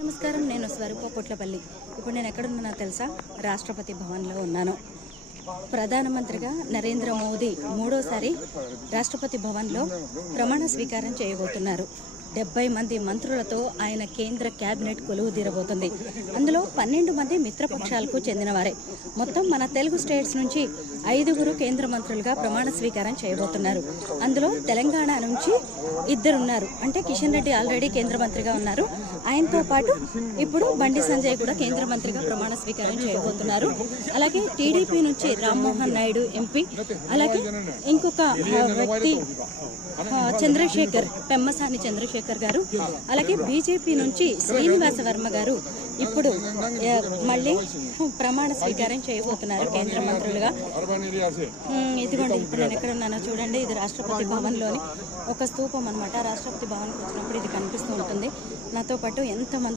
నమస్కారం, నేను స్వరూప పొట్లపల్లి. ఇప్పుడు నేను ఎక్కడున్నానో తెలుసా? రాష్ట్రపతి భవన్లో ఉన్నాను. ప్రధానమంత్రిగా నరేంద్ర మోదీ మూడోసారి రాష్ట్రపతి భవన్లో ప్రమాణ స్వీకారం చేయబోతున్నారు. 70 మంది మంత్రులతో ఆయన కేంద్ర కేబినెట్ కొలువు తీరబోతుంది. అందులో 12 మంది మిత్రపక్షాలకు చెందినవారే. మొత్తం మన తెలుగు స్టేట్స్ నుంచి 5గురు కేంద్ర మంత్రులుగా ప్రమాణ స్వీకారం చేయబోతున్నారు. అందులో తెలంగాణ నుంచి 2 ఉన్నారు. అంటే కిషన్ రెడ్డి ఆల్రెడీ కేంద్ర మంత్రిగా ఉన్నారు. ఆయనతో పాటు ఇప్పుడు బండి సంజయ్ కూడా కేంద్ర మంత్రిగా ప్రమాణ స్వీకారం చేయబోతున్నారు. అలాగే టీడీపీ నుంచి రామ్మోహన్ నాయుడు ఎంపీ, అలాగే ఇంకొక వ్యక్తి చంద్రశేఖర్, పెమ్మసాని చంద్రశేఖర్ గారు, అలాగే బీజేపీ నుంచి శ్రీనివాస వర్మ గారు ఇప్పుడు మళ్ళీ ప్రమాణ స్వీకారం చేయబోతున్నారు కేంద్ర మంత్రులుగా. ఇదిగోండి, ఇప్పుడు నేను ఎక్కడ ఉన్నానో చూడండి. ఇది రాష్ట్రపతి భవన్లోని ఒక స్తూపం అనమాట. రాష్ట్రపతి భవన్కి వచ్చినప్పుడు ఇది కనిపిస్తూ ఉంటుంది. నాతో పాటు ఎంతమంది